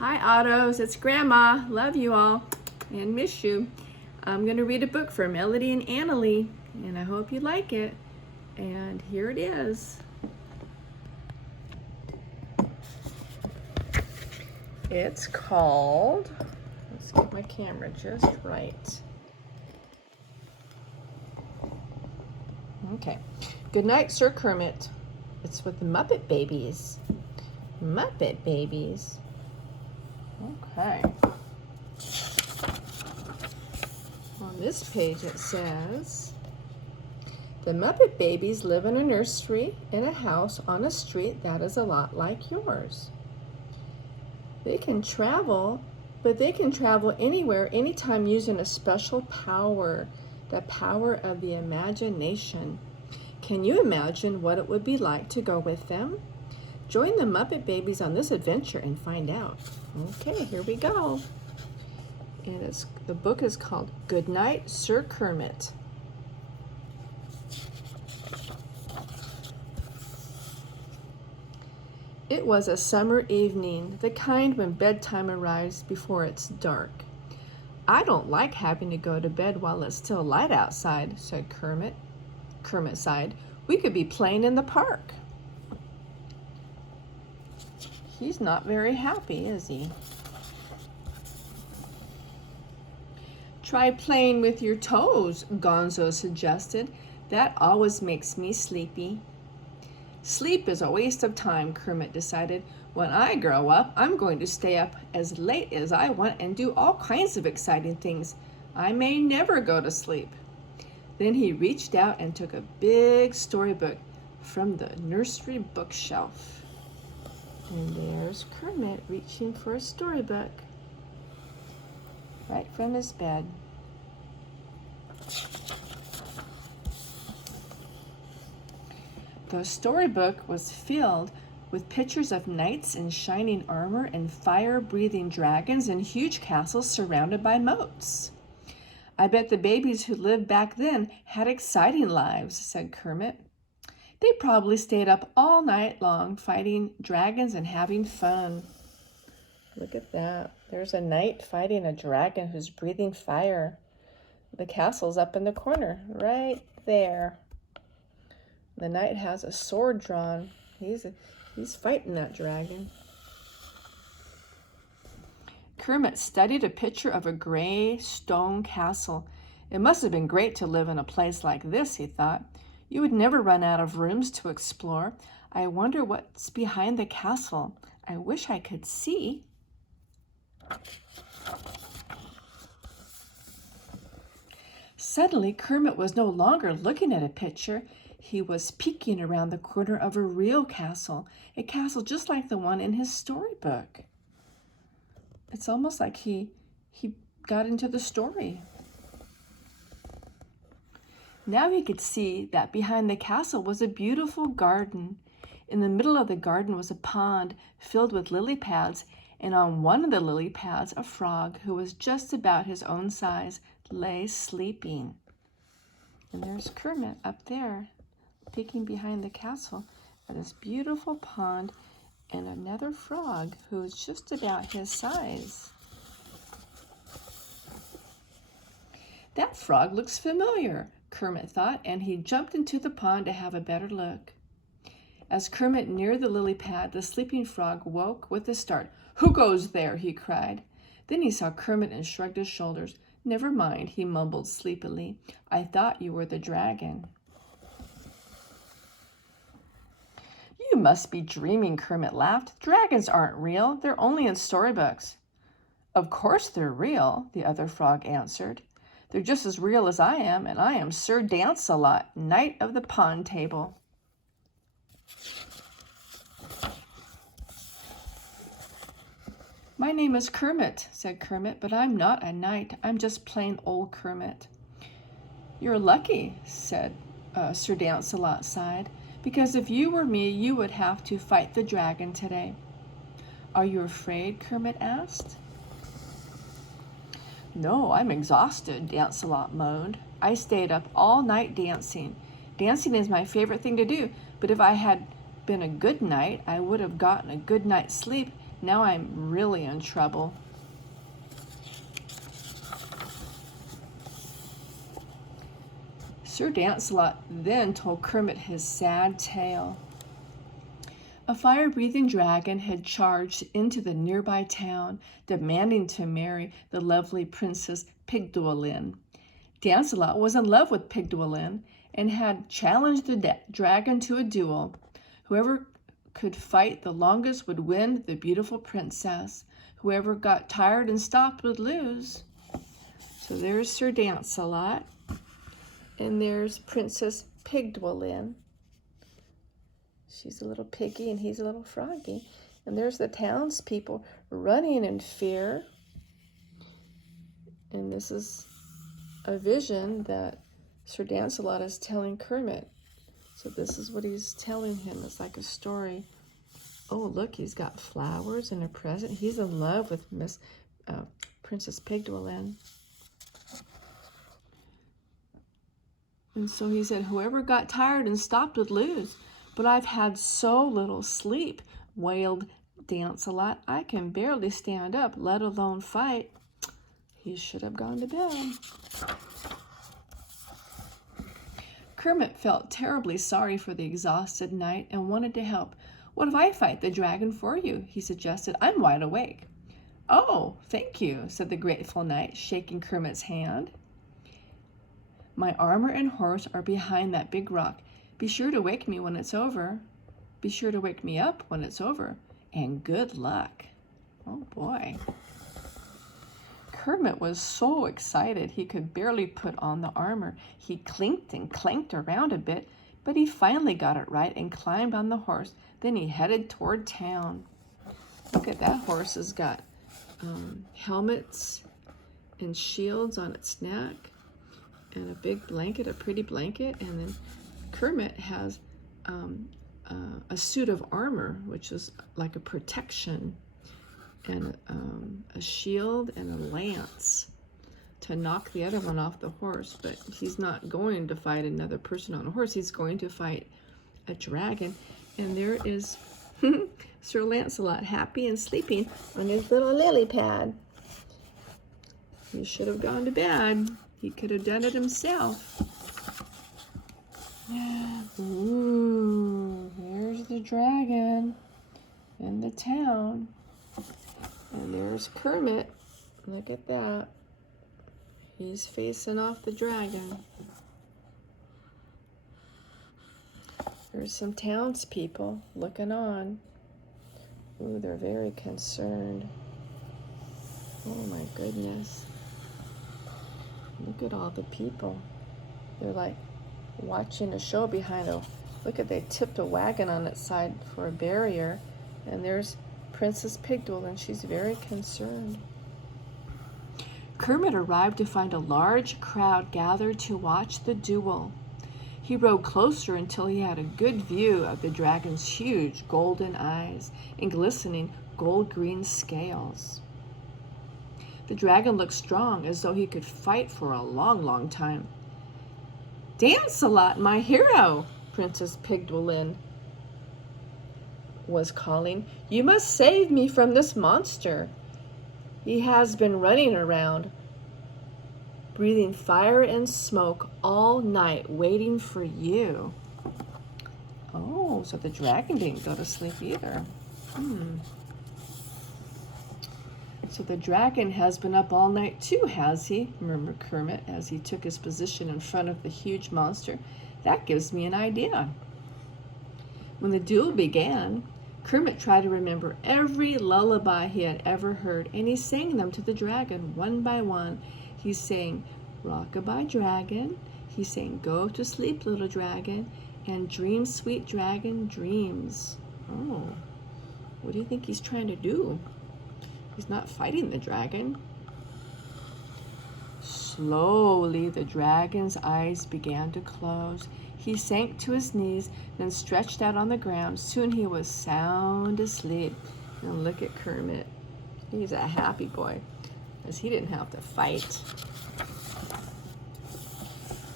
Hi, Autos. It's Grandma. Love you all and miss you. I'm going to read a book for Melody and Annalee, and I hope you like it. And here it is. It's called, let's get my camera just right. Okay. Good night, Sir Kermit. It's with the Muppet Babies. Muppet Babies. Okay. On this page it says, the Muppet Babies live in a nursery in a house on a street that is a lot like yours. They can travel, but they can travel anywhere, anytime using a special power, the power of the imagination. Can you imagine what it would be like to go with them? Join the Muppet Babies on this adventure and find out. Okay, here we go. And the book is called Good Night, Sir Kermit. It was a summer evening, the kind when bedtime arrives before it's dark. I don't like having to go to bed while it's still light outside, said Kermit. Kermit sighed. We could be playing in the park. He's not very happy, is he? Try playing with your toes, Gonzo suggested. That always makes me sleepy. Sleep is a waste of time, Kermit decided. When I grow up, I'm going to stay up as late as I want and do all kinds of exciting things. I may never go to sleep. Then he reached out and took a big storybook from the nursery bookshelf. And there's Kermit reaching for a storybook right from his bed. The storybook was filled with pictures of knights in shining armor and fire-breathing dragons in huge castles surrounded by moats. I bet the babies who lived back then had exciting lives, said Kermit. They probably stayed up all night long fighting dragons and having fun. Look at that. There's a knight fighting a dragon who's breathing fire. The castle's up in the corner, right there. The knight has a sword drawn. He's fighting that dragon. Kermit studied a picture of a gray stone castle. It must have been great to live in a place like this, he thought. You would never run out of rooms to explore. I wonder what's behind the castle. I wish I could see. Suddenly, Kermit was no longer looking at a picture. He was peeking around the corner of a real castle, a castle just like the one in his storybook. It's almost like he got into the story. Now he could see that behind the castle was a beautiful garden. In the middle of the garden was a pond filled with lily pads, and on one of the lily pads a frog who was just about his own size lay sleeping. And there's Kermit up there, peeking behind the castle at this beautiful pond and another frog who's just about his size. That frog looks familiar, Kermit thought, and he jumped into the pond to have a better look. As Kermit neared the lily pad, the sleeping frog woke with a start. Who goes there? He cried. Then he saw Kermit and shrugged his shoulders. Never mind, he mumbled sleepily. I thought you were the dragon. You must be dreaming, Kermit laughed. Dragons aren't real. They're only in storybooks. Of course they're real, the other frog answered. They're just as real as I am, and I am Sir Dance-A-Lot, Knight of the Pond Table. My name is Kermit, said Kermit, but I'm not a knight. I'm just plain old Kermit. You're lucky, said Sir Dance-A-Lot sighed, because if you were me, you would have to fight the dragon today. Are you afraid? Kermit asked. No, I'm exhausted, Dance-A-Lot moaned. I stayed up all night dancing. Dancing is my favorite thing to do, but if I had been a good knight, I would have gotten a good night's sleep Now I'm really in trouble. Sir Lancelot then told Kermit his sad tale. A fire-breathing dragon had charged into the nearby town, demanding to marry the lovely Princess Pygmalion. Lancelot was in love with Pygmalion and had challenged the dragon to a duel. Whoever could fight the longest would win the beautiful princess. Whoever got tired and stopped would lose. So there's Sir Lancelot, and there's Princess Pygmalion. She's a little piggy and he's a little froggy. And there's the townspeople running in fear. And this is a vision that Sir Lancelot is telling Kermit. So this is what he's telling him. It's like a story. Oh, look, he's got flowers and a present. He's in love with Princess Pygmalion. And so he said, whoever got tired and stopped would lose. But I've had so little sleep, wailed Lancelot. I can barely stand up, let alone fight. He should have gone to bed. Kermit felt terribly sorry for the exhausted knight and wanted to help. What if I fight the dragon for you? He suggested. I'm wide awake. Oh, thank you, said the grateful knight, shaking Kermit's hand. My armor and horse are behind that big rock. Be sure to wake me when it's over. Be sure to wake me up when it's over. And good luck. Oh, boy. Kermit was so excited he could barely put on the armor. He clinked and clanked around a bit, but he finally got it right and climbed on the horse. Then he headed toward town. Look at that horse has got helmets and shields on its neck and a big blanket, a pretty blanket, and then Kermit has a suit of armor, which is like a protection, and a shield and a lance to knock the other one off the horse. But he's not going to fight another person on a horse. He's going to fight a dragon. And there is Sir Lancelot, happy and sleeping on his little lily pad. He should have gone to bed. He could have done it himself. Ooh, there's the dragon in the town. And there's Kermit. Look at that. He's facing off the dragon. There's some townspeople looking on. Ooh, they're very concerned. Oh my goodness. Look at all the people. They're like watching a show behind a, look at, they tipped a wagon on its side for a barrier. And there's Princess Pygmalion, and she's very concerned. Kermit arrived to find a large crowd gathered to watch the duel. He rode closer until he had a good view of the dragon's huge golden eyes and glistening gold-green scales. The dragon looked strong, as though he could fight for a long, long time. Lancelot, my hero, Princess Pygmalion was calling. You must save me from this monster. He has been running around, breathing fire and smoke all night, waiting for you. Oh, so the dragon didn't go to sleep either. So the dragon has been up all night too, has he? Murmured Kermit as he took his position in front of the huge monster. That gives me an idea. When the duel began, Kermit tried to remember every lullaby he had ever heard, and he sang them to the dragon one by one. He sang, "Rock-a-bye, dragon." He sang, "Go to sleep, little dragon," and "Dream, sweet dragon, dreams." Oh, what do you think he's trying to do? He's not fighting the dragon. Slowly, the dragon's eyes began to close. He sank to his knees, then stretched out on the ground. Soon he was sound asleep. And look at Kermit. He's a happy boy, because he didn't have to fight.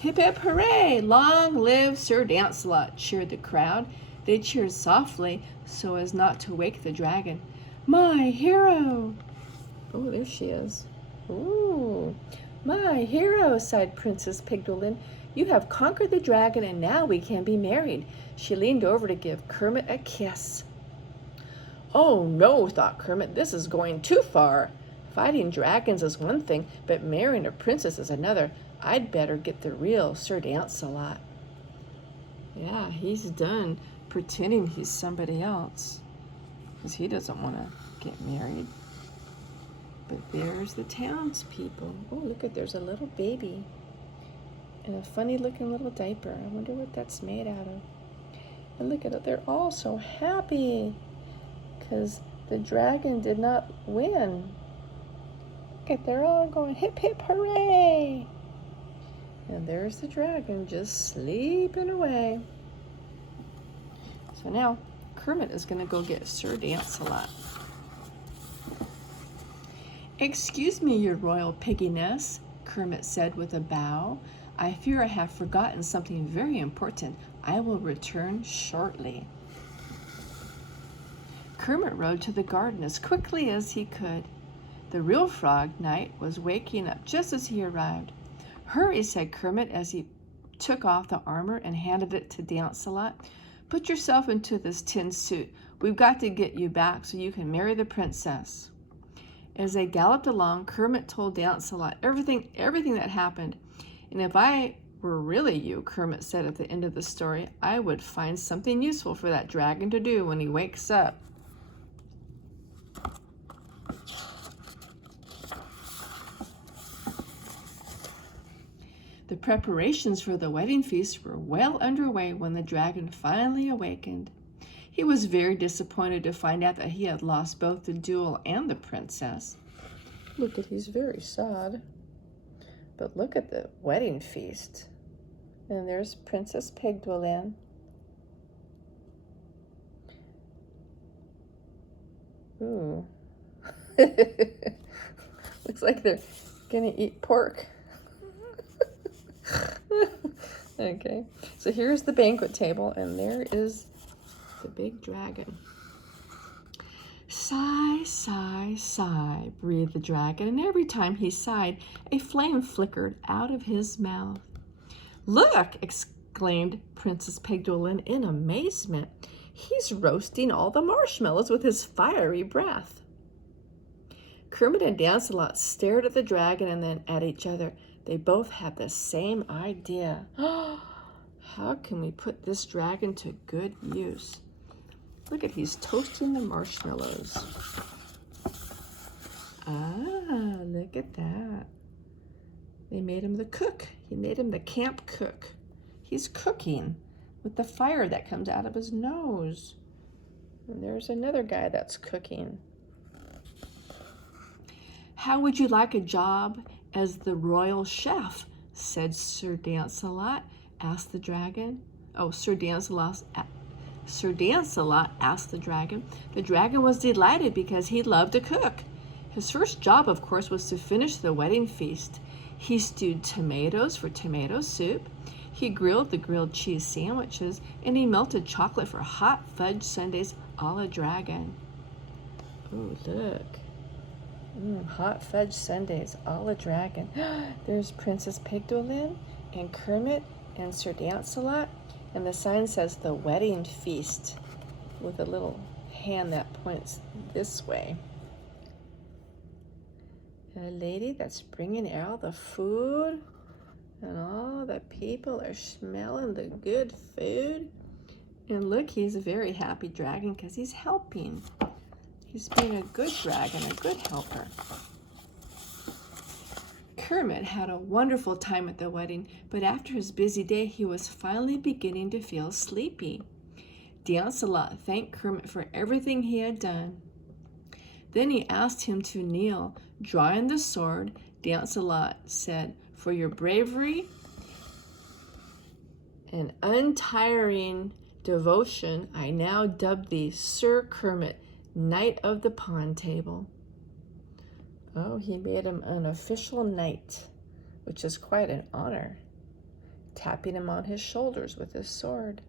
Hip, hip, hooray! Long live Sir Lancelot, cheered the crowd. They cheered softly so as not to wake the dragon. My hero! Oh, there she is. Ooh, my hero, sighed Princess Pigdolin. You have conquered the dragon, and now we can be married. She leaned over to give Kermit a kiss. Oh no, thought Kermit, this is going too far. Fighting dragons is one thing, but marrying a princess is another. I'd better get the real Sir Lancelot. Yeah, he's done pretending he's somebody else, because he doesn't want to get married. But there's the townspeople. Oh, look at, there's a little baby in a funny looking little diaper. I wonder what that's made out of. And look at it, they're all so happy because the dragon did not win. Look at, they're all going hip hip hooray. And there's the dragon just sleeping away. So now Kermit is going to go get Sir Lancelot. Excuse me, your royal pigginess, Kermit said with a bow. I fear I have forgotten something very important. I will return shortly. Kermit rode to the garden as quickly as he could. The real Frog Knight was waking up just as he arrived. Hurry, said Kermit as he took off the armor and handed it to Lancelot. Put yourself into this tin suit. We've got to get you back so you can marry the princess. As they galloped along, Kermit told Lancelot everything that happened. And if I were really you, Kermit said at the end of the story, I would find something useful for that dragon to do when he wakes up. The preparations for the wedding feast were well underway when the dragon finally awakened. He was very disappointed to find out that he had lost both the duel and the princess. Look at, he's very sad. But look at the wedding feast. And there's Princess Pigdolin. Ooh. Looks like they're gonna eat pork. Okay, so here's the banquet table, and there is the big dragon. Sigh, sigh, sigh, breathed the dragon, and every time he sighed, a flame flickered out of his mouth. Look, exclaimed Princess Pigdolin in amazement. He's roasting all the marshmallows with his fiery breath. Kermit and Lancelot stared at the dragon and then at each other. They both had the same idea. How can we put this dragon to good use? Look at, he's toasting the marshmallows. Ah, look at that. They made him the cook. He made him the camp cook. He's cooking with the fire that comes out of his nose. And there's another guy that's cooking. How would you like a job as the royal chef? Said Sir Lancelot, asked the dragon. Oh, Sir Lancelot asked the dragon. The dragon was delighted because he loved to cook. His first job, of course, was to finish the wedding feast. He stewed tomatoes for tomato soup. He grilled the grilled cheese sandwiches, and he melted chocolate for hot fudge sundaes a la dragon. Oh, look. Hot fudge sundaes a la dragon. There's Princess Pigdolin and Kermit and Sir Lancelot, and the sign says the wedding feast with a little hand that points this way. And a lady that's bringing out the food, and all the people are smelling the good food. And look, he's a very happy dragon because he's helping. He's being a good dragon, a good helper. Kermit had a wonderful time at the wedding, but after his busy day, he was finally beginning to feel sleepy. Lancelot thanked Kermit for everything he had done. Then he asked him to kneel. Drawing the sword, Lancelot said, "For your bravery and untiring devotion, I now dub thee Sir Kermit, Knight of the Pond Table." Oh, he made him an official knight, which is quite an honor, tapping him on his shoulders with his sword.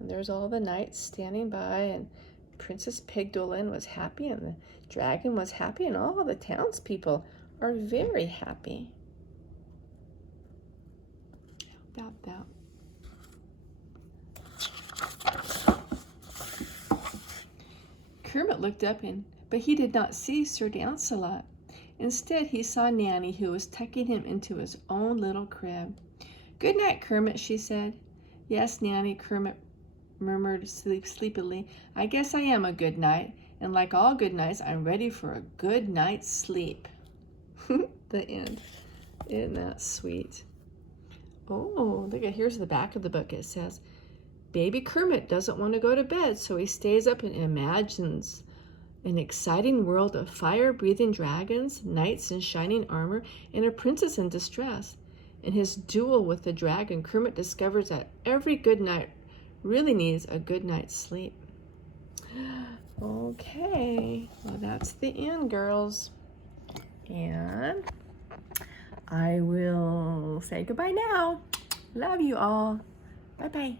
And there's all the knights standing by, and Princess Pigdolin was happy, and the dragon was happy, and all the townspeople are very happy. How about that? Kermit looked up, but he did not see Sir Lancelot. Instead, he saw Nanny, who was tucking him into his own little crib. "Good night, Kermit," she said. "Yes, Nanny," Kermit murmured sleepily. "I guess I am a good night, and like all good nights, I'm ready for a good night's sleep." The end. Isn't that sweet? Oh, look at, here's the back of the book. It says, "Baby Kermit doesn't want to go to bed, so he stays up and imagines an exciting world of fire-breathing dragons, knights in shining armor, and a princess in distress. In his duel with the dragon, Kermit discovers that every good knight really needs a good night's sleep." Okay, well, that's the end, girls. And I will say goodbye now. Love you all. Bye-bye.